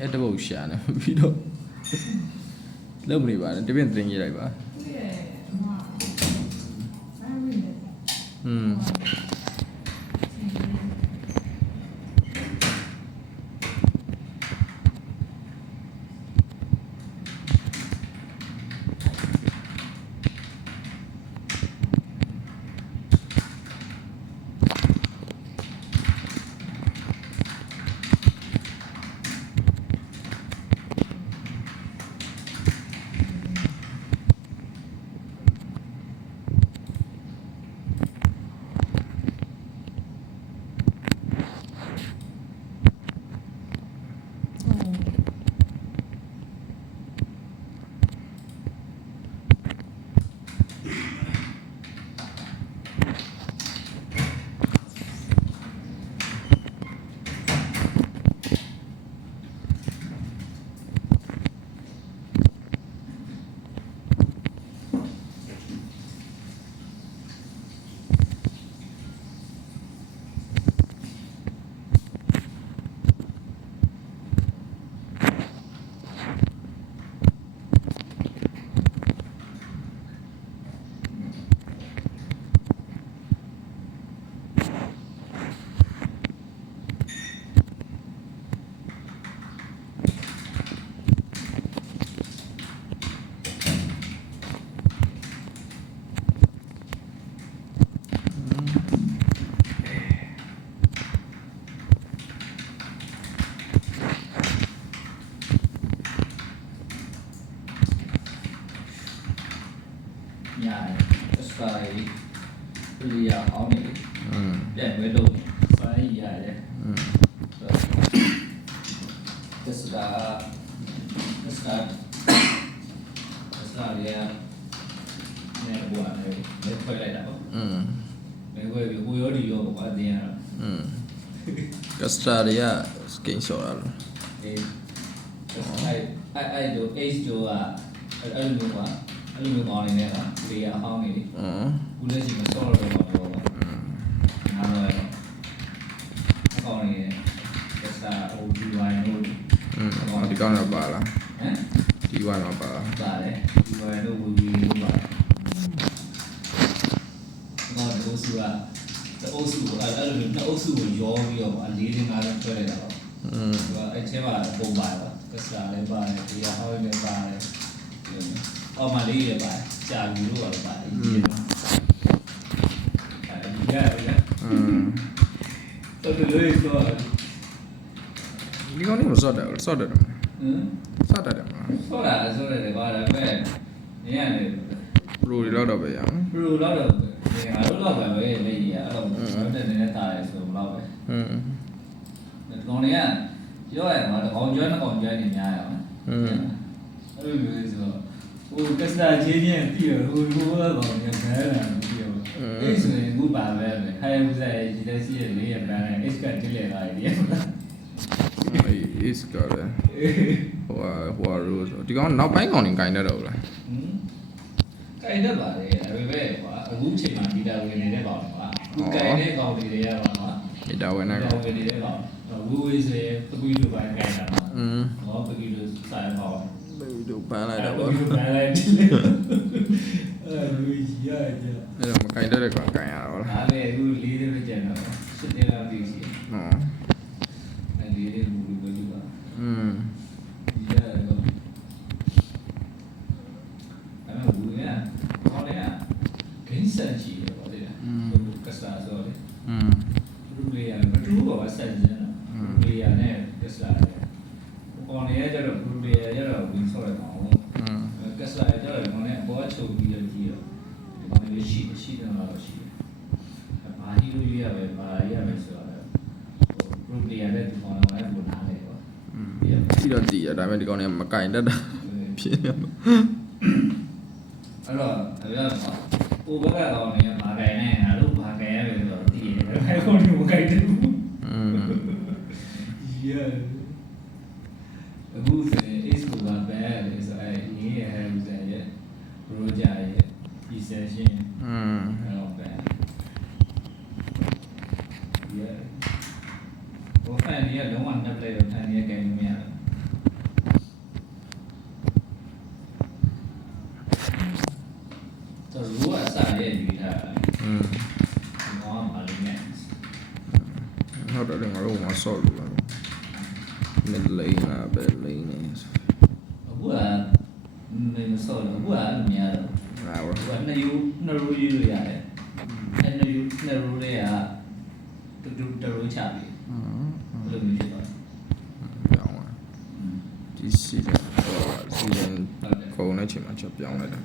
အဲ့တပုတ်ရှာနေပြီးတော့လုံးမနေပါနဲ့တပြင်းတင်ရေးလိုက်ပါnhà style bây giờ họ này để với đồ phải gì vậy Tesla thì này buồn này để quay lại đâu mấy người bị vui đi vô một cái gì rồi Australia skin shot အဲ့တို့ H တို့ကအဲ့လိုကအဲ့လိုကောင်းနေတယ်ကဒီအဟောင်းနေတယ်ဘူးလက်ရှိမစောတော့တော့တော့နားတော့အကောင်းနေတယ်သက်သာ ODY တို့ဒီကောင်းတော့ပါလားဒီဝါတော့ပါပါတယ် ODY တို့ WB တို့ပါတော့ဒီအုပ်စုကအဲ့လိုမျိုးအုပ်စုကိုရောပြီးတော့အလေးလေးငါးလုံးဆွဲလိုက်တာပေါ့အဲ့ထဲမှာပုံပါတော့သက်သာလည်းပါတယ်ဒီအဟောင်းလည်းပါတယ်အော်မလေးရပါကြာလူလို့ပါပါတယ်ဒီကတော့လို့ဆိုဒီကောင်းနေမစော့တယ်စော့တယ်စော့တယ်ဆော့တယ်ပါဒါပေမဲ့နေရတယ် pro တွေတော့ပဲရအောင် pro တော့ငါတို့တော့ပဲလေကြီးအဲ့တော့တက်နေတာတာလေဆိုတော့ပဲဒီကောင်တွေကပြောရမှာကောင်ကျွမ်းနေများရအောင်အဲ့လိုမျိုးဆိုတော့ဟိုကစတာချင်းချင်းပြီးတော့ဟိုကတော့ငါခဲလာပြီးတော့အဲ့ဆိုရင်ဘူးပါပဲခိုင်ဦးစားရေးဒီလက်ရှိရဲ့လေးရပန်းနဲ့ H ကတိလေလာရည် is ကလည်းဟိုရိုးဒီကောင်နောက်ပိုင်းကောင်နေဂိုင်းတတ်တော့လားကိုင်တတ်ပါလေဒါပေမဲ့ကွာအခုချိန်မှာဒီတာဝင်နေတဲ့ကောင်ကွာအခုကိုင်တဲ့ကောင်တွေရပါမှာဒီတာဝင်နေကောင်ဝင်နေတဲ့ကောင်ဝူဝေးစေပကူလိုပိုင်းကိုင်တာဟောပကူလိုစာရောဘယ်လိုပန်းလိုက်တော့ပကူလိုပန်းလိုက်အဲ့လူကြီးရကြအဲ့တော့မဂိုင်းတတ်တဲ့ကောင်ဂိုင်းရတော့လားဒါလေအခုလေးတွေကျန်တော့စစ်တယ်လာပြီးစီအဲ့လေးတွေမူလို့ပြောပါဒီကတော့အဲ့တော့ဘူးရဟောလေဂိမ်းဆက်ကြည့်ရပါလေကစားဆိုလေလူတွေရမတူတော့ဆက်ကြည့်နော်လူတွေရနဲ့ကစားတယ်ကောင်းနေရကြတော့လူတွေရတော့ဝင်ဆော့ရအောင်ကစားရကြတော့ကောင်းနေဘောချုပ်ပြီးတော့ကြည့်တော့ဒီကောင်လေးရှိတယ်တော့ရှိတယ်ဘာကြီးလို့ရပဲဘာရပဲဆိုတော့လူတွေရတဲ့ဒီကောင်လည်းဘုနာလေပေါ့ဒီတော့ကြည့်ရဒါပေမဲ့ဒီကောင်နေမဂိုင်းတတ်တာဖြစ်နေမှာအဲ့တော့ဒါပြောဟိုဘက်ကတော့နေမှာကြိုင်နေငါတို့ဘာကြိုင်ရလဲဆိုတော့ဒီအဲ့ကောင်ကိုကြိုင်တယ်ရအခုစနေ is ကို လုံးဝနှစ်ပလက်တော့ထိုင်နေကြလို့မရဘူးတော့รู้အစားရဲ့ယူထားတာမောမလေးနဲ့ ဟုတ်တယ်ငါတို့မဆော့လို့လားမင်းလိန်လာပဲလိန်နေ အခုကမင်းဆော့လို့အခုကအဲ့လိုမရတော့ ငါဝ အခုကနှစ်ယူယူလို့ရတယ်အဲ့နှစ်ယူလေးကတူရိုးချပြီဘယ်လိုမျိုးဖြစ်သွားလဲ ပြောင်းသွားဒီစီဇန်ဟိုစီဇန်ကုန်တဲ့ချိန်မှာချက်ပြောင်းလိုက်တာ